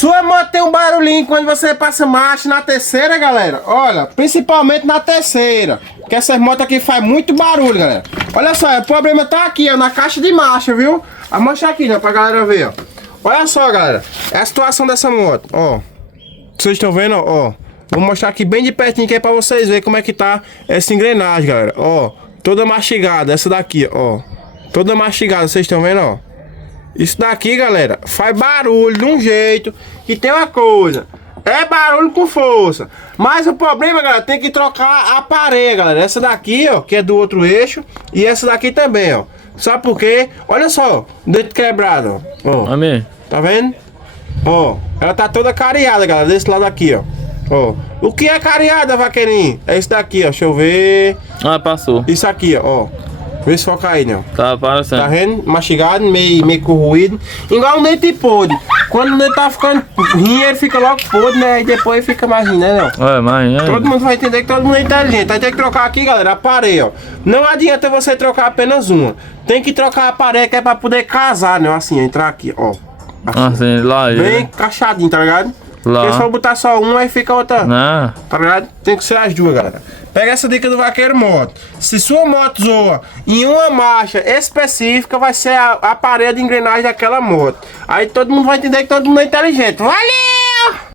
Sua moto tem um barulhinho quando você passa marcha na terceira, galera. Olha, principalmente na terceira. Porque essas motos aqui faz muito barulho, galera. Olha só, o problema tá aqui, ó, na caixa de marcha, viu? A mostra aqui, né, pra galera ver, ó. Olha só, galera. É a situação dessa moto, ó. Vocês estão vendo, ó. Vou mostrar aqui bem de pertinho que é pra vocês verem como é que tá essa engrenagem, galera. Ó, toda mastigada, essa daqui, ó. Toda mastigada, vocês estão vendo, ó. Isso daqui, galera, faz barulho de um jeito. E tem uma coisa, é barulho com força. Mas o problema, galera, tem que trocar a parede, galera. Essa daqui, ó, que é do outro eixo. E essa daqui também, ó. Sabe por quê? Olha só, dedo quebrado, ó. Amém. Tá vendo? Ó, ela tá toda cariada, galera, desse lado aqui, ó. Ó, o que é cariada, vaqueirinho? É isso daqui, ó, deixa eu ver. Ah, passou. Isso aqui, ó. Vê se foca aí, né? Tá aparecendo. Tá vendo? Mastigado, meio corroído. Igual um dente podre. Quando o dente tá ficando ruim, ele fica logo podre, né? E depois ele fica mais ruim, né, não? Ué, mas... Todo mundo vai entender que todo mundo é inteligente. Aí tem que trocar aqui, galera, a parede, ó. Não adianta você trocar apenas uma. Tem que trocar a parede que é pra poder casar, né? Assim, entrar aqui, ó. Assim, lá Bem encaixadinho, tá ligado? Lá. Porque se for botar só uma, aí fica outra. Não. Tá ligado? Tem que ser as duas, galera. Pega essa dica do Vaqueiro Moto. Se sua moto zoa em uma marcha específica, vai ser a parede de engrenagem daquela moto. Aí todo mundo vai entender que todo mundo é inteligente. Valeu!